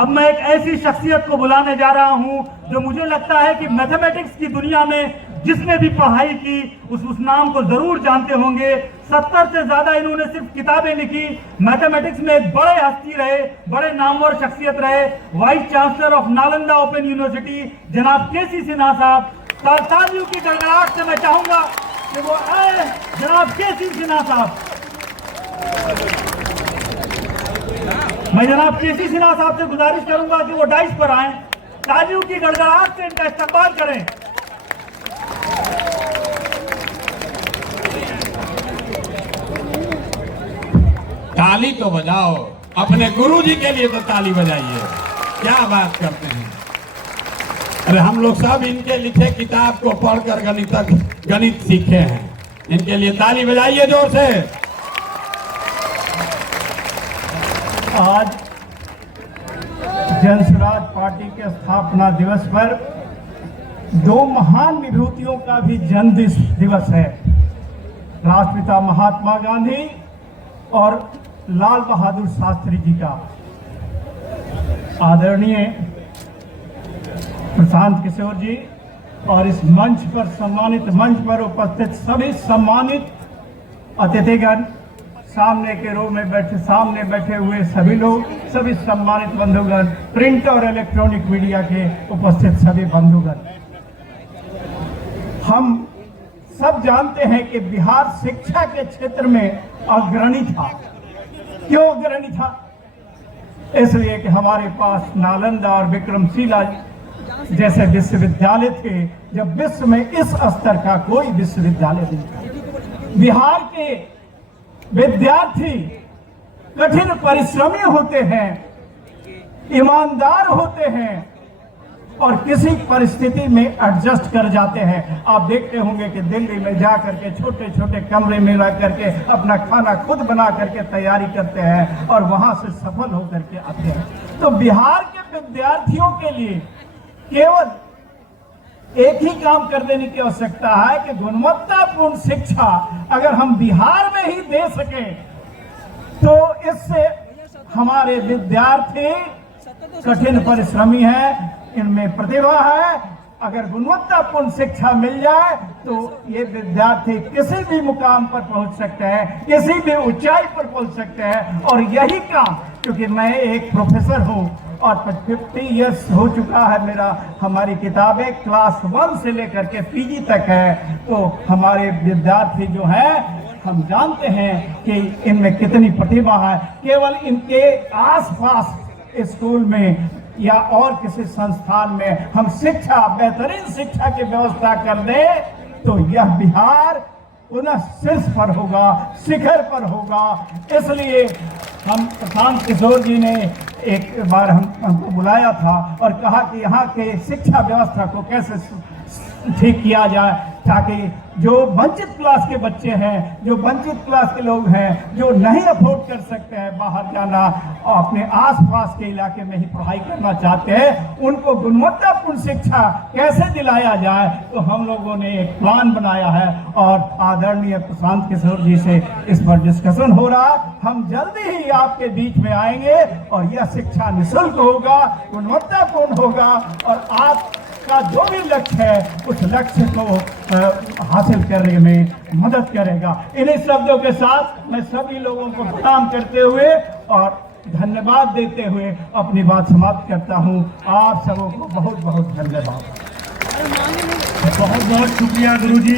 अब मैं एक ऐसी शख्सियत को बुलाने जा रहा हूं जो मुझे लगता है कि मैथमेटिक्स की दुनिया में जिसने भी पढ़ाई की उस नाम को जरूर जानते होंगे। 70 से ज्यादा इन्होंने सिर्फ किताबें लिखी। मैथमेटिक्स में एक बड़े हस्ती रहे, बड़े नामवर शख्सियत रहे। Vice chancellor of Nalanda open university जनाब केसी सिन्हा साहब। तालियों की गड़गड़ाहट से मैं चाहूंगा कि वो आए जनाब केसी सिन्हा साहब। मैं जनाब केसी सिन्हा साहब से गुजारिश करूंगा कि वो डाइस पर आए, तालियों की गड़गड़ाहट से इनका इस्तकबाल करें। ताली तो बजाओ, अपने गुरुजी के लिए तो ताली बजाइए। क्या बात करते हैं। अरे हम लोग सब इनके लिखे किताब को पढ़कर गणित सीखे हैं। इनके लिए ताली बजाइए जोर से। आज जन स्वराज पार्टी के स्थापना दिवस पर दो महान विभूतियों का भी जन्म दिवस है। राष्ट्रपिता महात्मा गांधी और लाल बहादुर शास्त्री जी का। आदरणीय प्रशांत किशोर जी और इस मंच पर उपस्थित सभी सम्मानित अतिथिगण, सामने के रो में सामने बैठे हुए सभी लोग, सभी सम्मानित बंधुगण, प्रिंट और इलेक्ट्रॉनिक मीडिया के उपस्थित सभी बंधुगण, हम सब जानते हैं कि बिहार शिक्षा के क्षेत्र में अग्रणी था। क्यों अग्रणी था? इसलिए कि हमारे पास नालंदा और विक्रमशिला जैसे विश्वविद्यालय थे, जब विश्व में इस स्तर का कोई विश्वविद्यालय नहीं था। बिहार के विद्यार्थी कठिन परिश्रमी होते हैं, ईमानदार होते हैं और किसी परिस्थिति में एडजस्ट कर जाते हैं। आप देखते होंगे कि दिल्ली में जा करके छोटे छोटे कमरे में रह करके अपना खाना खुद बना करके तैयारी करते हैं और वहां से सफल होकर के आते हैं। तो बिहार के विद्यार्थियों के लिए केवल एक ही काम कर देने की आवश्यकता है कि गुणवत्तापूर्ण शिक्षा अगर हम बिहार में ही दे सके तो इससे हमारे विद्यार्थी कठिन परिश्रमी हैं, इनमें प्रतिभा है। अगर गुणवत्तापूर्ण शिक्षा मिल जाए तो ये विद्यार्थी किसी भी मुकाम पर पहुंच सकते हैं, किसी भी ऊंचाई पर पहुंच सकते हैं। और यही काम, क्योंकि मैं एक प्रोफेसर हूं और 50 इयर्स हो चुका है मेरा, हमारी किताबें क्लास 1 से लेकर के पीजी तक है, तो हमारे विद्यार्थी जो हैं हम जानते हैं कि इनमें कितनी प्रतिभा है। केवल इनके आसपास स्कूल में या और किसी संस्थान में हम शिक्षा, बेहतरीन शिक्षा की व्यवस्था कर दें तो यह बिहार पुनः शीर्ष पर होगा, शिखर पर होगा। इसलिए हम प्रशांत किशोर जी ने एक बार हमको बुलाया था और कहा कि यहाँ के शिक्षा व्यवस्था को कैसे ठीक किया जाए ताकि जो वंचित क्लास के बच्चे हैं, जो वंचित क्लास के लोग हैं, जो नहीं अफोर्ड कर सकते हैं बाहर जाना और अपने आसपास के इलाके में ही पढ़ाई करना चाहते हैं, उनको गुणवत्तापूर्ण शिक्षा कैसे दिलाया जाए। तो हम लोगों ने एक प्लान बनाया है और आदरणीय प्रशांत किशोर जी से इस पर डिस्कशन हो रहा। हम जल्दी ही आपके बीच में आएंगे और यह शिक्षा निःशुल्क होगा, गुणवत्तापूर्ण होगा और आप का जो भी लक्ष्य है उस लक्ष्य को हासिल करने में मदद करेगा। इन्हीं शब्दों के साथ मैं सभी लोगों को प्रणाम करते हुए और धन्यवाद देते हुए अपनी बात समाप्त करता हूं। आप सबों को बहुत बहुत धन्यवाद। बहुत बहुत शुक्रिया गुरुजी।